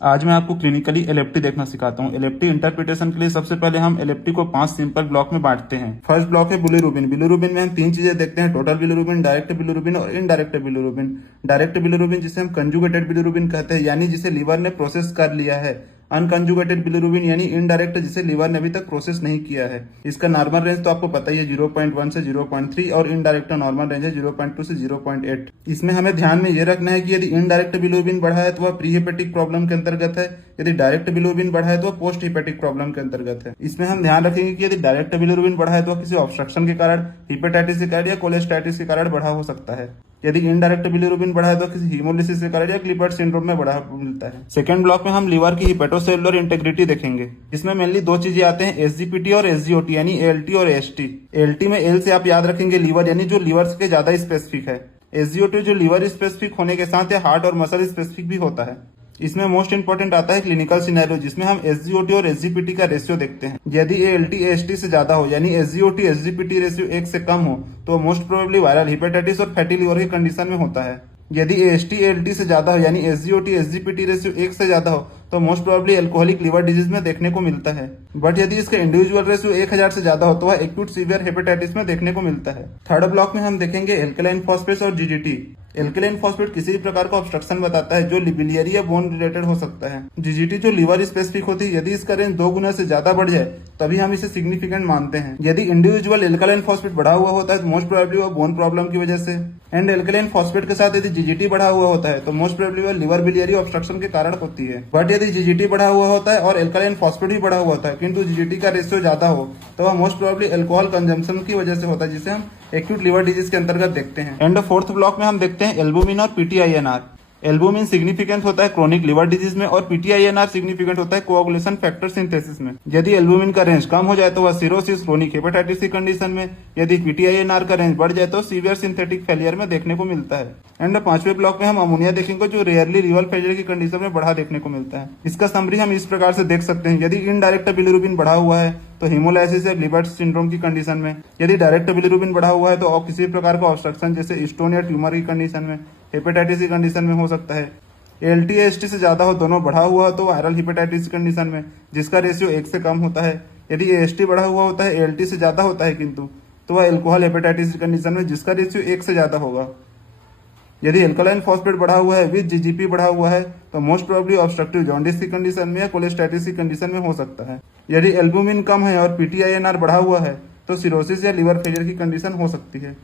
आज मैं आपको क्लिनिकली एलएफटी देखना सिखाता हूँ। एलएफटी इंटरप्रिटेशन के लिए सबसे पहले हम एलएफटी को 5 सिंपल ब्लॉक में बांटते हैं। फर्स्ट ब्लॉक है बिलिरुबिन। बिलिरुबिन में हम 3 चीजें देखते हैं, टोटल बिलिरुबिन, डायरेक्ट बिलिरुबिन और इनडायरेक्ट बिलिरुबिन। डायरेक्ट बिलिरुबिन जिसे हम कंजुगेटेड बिलिरुबिन कहते हैं, यानी जिसे लीवर ने प्रोसेस कर लिया है। अनकंजुगेटेड बिलिरुबिन यानी इनडायरेक्ट, जिसे लीवर ने अभी तक प्रोसेस नहीं किया है। इसका नॉर्मल रेंज तो आपको पता ही है, 0.1 से 0.3 और इनडायरेक्ट नॉर्मल रेंज है 0.2 से 0.8। इसमें हमें ध्यान में ये रखना है कि यदि इनडायरेक्ट बिलिरुबिन बढ़ा है तो वह प्री हेपेटिक प्रॉब्लम के अंतर्गत है, यदि डायरेक्ट बिलिरुबिन बढ़ा है तो वह पोस्ट हेपेटिक प्रॉब्लम के अंतर्गत है। इसमें हम ध्यान रखेंगे कि यदि डायरेक्ट बिलिरुबिन बढ़ा है तो वह किसी ऑब्स्ट्रक्शन के कारण, हिपेटाइटिस के कारण या कोलेस्टाइटिस के कारण बढ़ा हो सकता है। यदि इनडायरेक्ट बिलिरुबिन बढ़ा है तो किसी हीमोलिसिस के कारण या क्लिपर्ट सिंड्रोम में बढ़ा मिलता है। सेकंड ब्लॉक में हम लीवर की हिपेटोसेलुलर इंटेग्रिटी देखेंगे। इसमें मेनली 2 चीजें आते हैं, एसजीपीटी और एसजीओटी यानी एएलटी और एएसटी। एएलटी में एल से आप याद रखेंगे लीवर, यानी जो लीवर के ज्यादा स्पेसिफिक है। एसजीओटी जो लीवर स्पेसिफिक होने के साथ हार्ट और मसल स्पेसिफिक भी होता है। इसमें मोस्ट इंपोर्टेंट आता है क्लिनिकल सिनेरियो, जिसमें हम एसजीओटी और एसजीपीटी का रेशियो देखते हैं। यदि एएलटी एएसटी से ज्यादा हो, यानी एसजीओटी एसजीपीटी रेशियो 1 से कम हो, तो मोस्ट प्रोबेबली वायरल हिपेटाइटिस और फैटी लिवर की कंडीशन में होता है। यदि एएसटी एएलटी से ज्यादा हो, यानी एसजीओटी एसजीपीटी रेशियो 1 से ज्यादा हो, तो most probably alcoholic liver disease में देखने को मिलता है। बट यदि इसका इंडिविजुअल रेशियो 1000 से ज्यादा हो तो वह एक्यूट सीवियर हेपेटाइटिस में देखने को मिलता है। थर्ड ब्लॉक में हम देखेंगे एल्कलाइन फॉस्फेट और जीजीटी। एल्कलाइन फॉस्फेट किसी भी प्रकार का ऑब्स्ट्रक्शन बताता है जो बिलियरी या बोन रिलेटेड हो सकता है। जीजीटी जो लीवर स्पेसिफिक होती है, यदि इसका रेंज 2 गुना से ज्यादा बढ़ जाए तभी हम इसे सिग्निफिकेंट मानते हैं। यदि इंडिविजुअल एल्कलाइन फॉस्फेट बढ़ा हुआ होता है तो मोस्ट प्रोबेबली वह बोन प्रॉब्लम की वजह से, एंड एल्कलाइन फॉस्फेट के साथ यदि जीजीटी बढ़ा हुआ होता है तो मोस्ट प्रोबेबली वह लिवर बिलियरी ऑब्स्ट्रक्शन के कारण होती है। बट यदि जीजीटी बढ़ा हुआ होता है और एल्कलाइन फॉस्फेट भी बढ़ा हुआ होता है किंतु जीजीटी का रेशियो ज्यादा हो, तो वह मोस्ट प्रोबेबली अल्कोहल कंजम्पशन की वजह से होता है, जिसे हम एक्यूट लिवर डिजीज के अंतर्गत देखते हैं। एंड फोर्थ ब्लॉक में हम देखते हैं एल्बुमिन और पीटीआईएनआर। एल्बुमिन सिग्निफिकेंट होता है क्रोनिक लिवर डिजीज में और पीटीआईएनआर सिग्निफिकेंट होता है कोआगुलेशन फैक्टर सिंथेसिस में। यदि एल्बुमिन का रेंज कम हो जाए तो वह सिरोसिस, क्रोनिक हेपेटाइटिस की कंडीशन में, यदि पीटीआईएनआर का रेंज बढ़ जाए तो सीवियर सिंथेटिक फेलियर में देखने को मिलता है। एंड 5वें ब्लॉक में हम अमोनिया देखेंगे, जो रेयरली रिवल फेलियर की कंडीशन में बढ़ा देखने को मिलता है। इसका समरी हम इस प्रकार से देख सकते हैं, यदि इनडायरेक्ट बिलिरुबिन बढ़ा हुआ है तो हिमोलाइसिस या लिबर्ट सिंड्रोम की कंडीशन में, यदि डायरेक्ट बिलिरुबिन बढ़ा हुआ है तो और किसी प्रकार का ऑब्स्ट्रक्शन जैसे स्टोन या ट्यूमर की कंडीशन में, हेपेटाइटिस की कंडीशन में हो सकता है। एएलटी एएसटी से ज्यादा हो, दोनों बढ़ा हुआ हो तो वायरल हिपेटाइटिस की कंडीशन में, जिसका रेशियो 1 से कम होता है। यदि एएसटी बढ़ा हुआ होता है, एएलटी से ज्यादा होता है किंतु, तो वह एल्कोहल हेपेटाइटिस की कंडीशन में, जिसका रेशियो 1 से ज्यादा होगा। यदि एल्कलाइन फॉस्फेट बढ़ा हुआ है विद जीजीपी बढ़ा हुआ है तो मोस्ट प्रोबेबली ऑब्स्ट्रक्टिव जॉन्डिस की कंडीशन में या कोलेस्टाइटिस की कंडीशन में हो सकता है। यदि एल्बुमिन कम है और पीटीआईएनआर बढ़ा हुआ है तो सिरोसिस या लिवर फेलियर की कंडीशन हो सकती है।